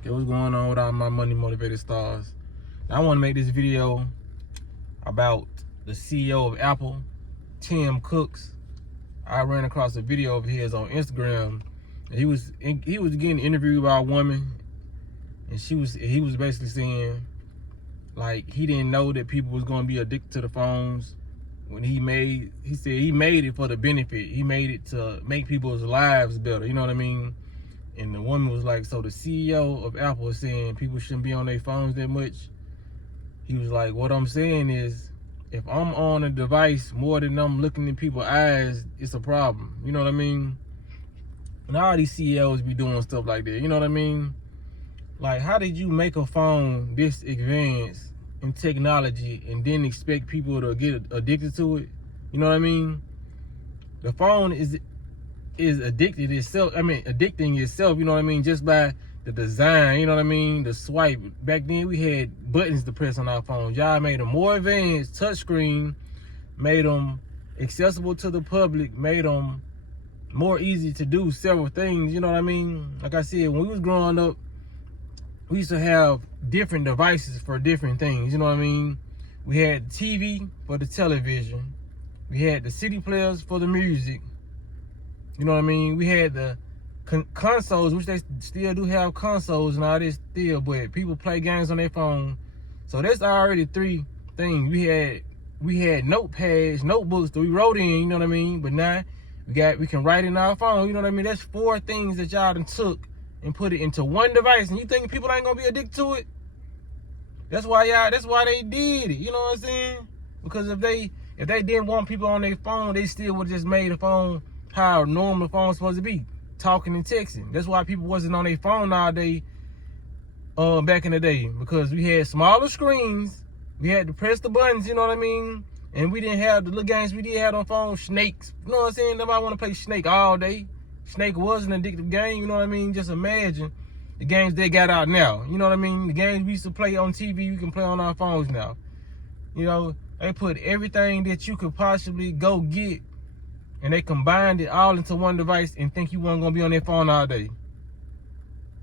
Okay, what's going on with all my money motivated stars? Now, I want to make this video about the CEO of Apple, Tim Cook. I ran across a video of his on Instagram. And he was getting interviewed by a woman, and he was basically saying like he didn't know that people was going to be addicted to the phones. When he said he made it for the benefit. He made it to make people's lives better. You know what I mean? And the woman was like, so the CEO of Apple is saying people shouldn't be on their phones that much. He was like, what I'm saying is, if I'm on a device more than I'm looking in people's eyes, it's a problem. You know what I mean? And all these CEOs be doing stuff like that. You know what I mean? Like, how did you make a phone this advanced in technology and then expect people to get addicted to it? You know what I mean? The phone is addicting itself, you know what I mean, just by the design, you know what I mean, the swipe. Back then we had buttons to press on our phones. Y'all made them more advanced, touchscreen, made them accessible to the public, made them more easy to do several things, you know what I mean? Like I said, when we was growing up, we used to have different devices for different things, you know what I mean? We had TV for the television. We had the CD players for the music. You know what I mean? We had the consoles, which they still do have consoles and all this still, but people play games on their phone. So that's already three things. We had notepads, notebooks that we wrote in, you know what I mean? But now we can write in our phone, you know what I mean? That's four things that y'all done took and put it into one device, and you think people ain't gonna be addicted to it? That's why they did it, you know what I'm saying? Because if they didn't want people on their phone, they still would have just made a phone how normal the phone's supposed to be, talking and texting. That's why people wasn't on their phone all day back in the day, because we had smaller screens, we had to press the buttons, you know what I mean? And we didn't have the little games we did have on phones, snakes. You know what I'm saying? Nobody want to play Snake all day. Snake was an addictive game, you know what I mean? Just imagine the games they got out now. You know what I mean? The games we used to play on TV, we can play on our phones now. You know, they put everything that you could possibly go get, and they combined it all into one device and think you weren't going to be on their phone all day.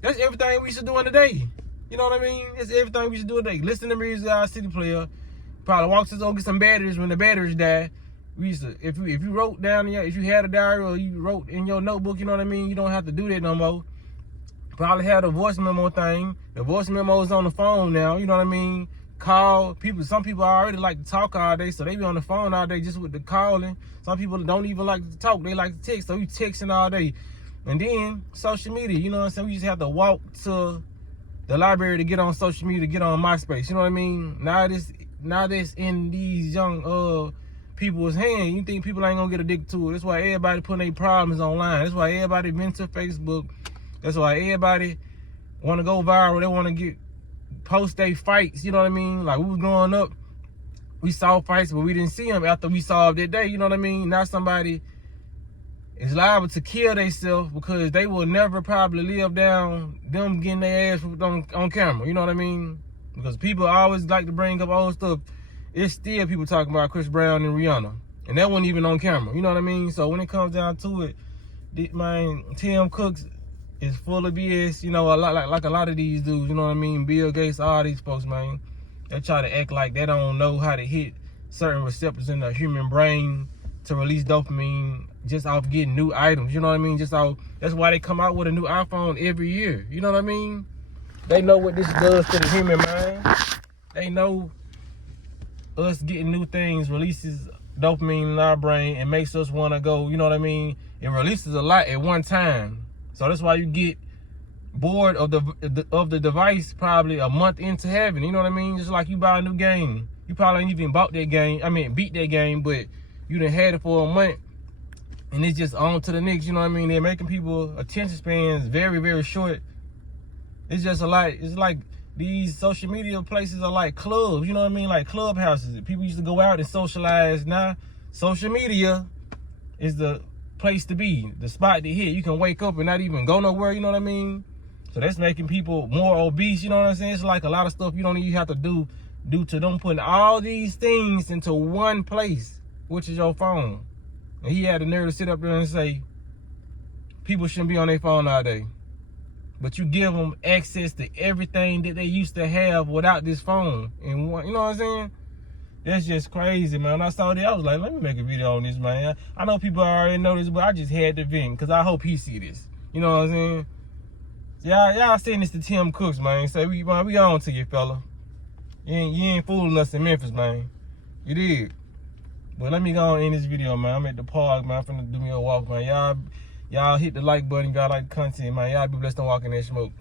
That's everything we should do in the day. You know what I mean? That's everything we should do today. Listen to music, our CD player. Probably walk to the store, get some batteries when the batteries die. We used to, if you wrote down, if you had a diary or you wrote in your notebook, you know what I mean? You don't have to do that no more. Probably had a voice memo thing. The voice memo is on the phone now, you know what I mean? Call people. Some people already like to talk all day, so they be on the phone all day just with the calling. Some people don't even like to talk, they like to text, so you texting all day. And then social media, you know what I'm saying? We just have to walk to the library to get on social media, to get on MySpace, you know what I mean? Now this in these young people's hands, you think people ain't gonna get addicted to it. That's why everybody putting their problems online. That's why everybody been to Facebook. That's why everybody wanna go viral. They wanna post their fights, you know what I mean? Like, we was growing up, we saw fights, but we didn't see them after we saw that day, you know what I mean? Now somebody is liable to kill themselves because they will never probably live down them getting their ass on camera, you know what I mean? Because people always like to bring up old stuff. It's still people talking about Chris Brown and Rihanna, and that wasn't even on camera, you know what I mean? So when it comes down to it, Tim Cook is full of BS, you know, like a lot of these dudes, you know what I mean? Bill Gates, all these folks, man. They try to act like they don't know how to hit certain receptors in the human brain to release dopamine just off getting new items, you know what I mean? That's why they come out with a new iPhone every year, you know what I mean? They know what this does to the human mind. They know us getting new things releases dopamine in our brain and makes us want to go, you know what I mean? It releases a lot at one time. So that's why you get bored of the device probably a month into having, you know what I mean? Just like you buy a new game. You probably ain't even beat that game, but you done had it for a month and it's just on to the next, you know what I mean? They're making people attention spans very, very short. It's just a lot. It's like these social media places are like clubs, you know what I mean? Like clubhouses. People used to go out and socialize. Now, social media is the place to be, the spot to hit. You can wake up and not even go nowhere, you know what I mean? So that's making people more obese, you know what I'm saying? It's like a lot of stuff you don't even have to do to them putting all these things into one place, which is your phone. And he had the nerve to sit up there and say, people shouldn't be on their phone all day. but you give them access to everything that they used to have without this phone. And you know what I'm saying? That's just crazy, man. When I saw that, I was like, let me make a video on this, man. I know people already know this, but I just had to vent because I hope he see this. You know what I'm saying? Y'all saying this to Tim Cooks, man. So we on to you, fella. You ain't fooling us in Memphis, man. You did. But let me go on in this video, man. I'm at the park, man. I'm finna do me a walk, man. Y'all hit the like button. Y'all like the content, man. Y'all be blessed and walk in that smoke.